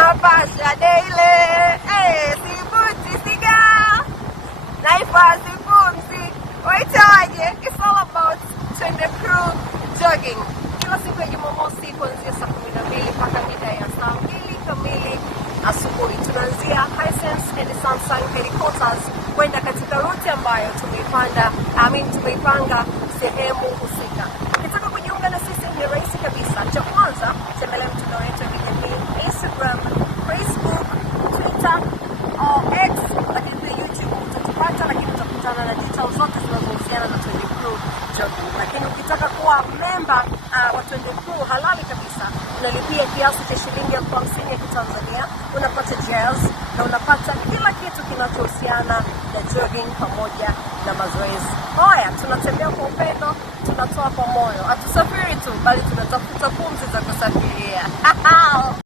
napasha daily, sibuti siga, naifasi pumzi, waitaje? It's all about Twende Crew jogging. Kila siku ya Jumamosi kuanzia saa 12 mpaka mida ya saa 2 kamili asubuhi. Tunaanzia Hisense and Samsung Headquarters kwenda katika route ambayo tumeipanga sehemu husika. Ukitaka kujiunga na sisi ni rahisi kabisa. Cha kwanza, tembelea mtandao wetu wa kijamii Instagram, Facebook, Twitter au X, lakini pia YouTube utatupata, lakini utakutana na details zote zinazohusiana na Twende Crew jogging. Lakini ukitaka kuwa member wa Twende Crew halali kabisa, unalipia kiasi cha shilingi 50 ya Kitanzania, unapata gels na unapata kila kitu kinachohusiana na jogging pamoja na mazoezi. Haya, tunatembea kwa upendo, tunatoa kwa moyo. Hatusafiri tu, bali tunatafuta pumzi za kusafiria.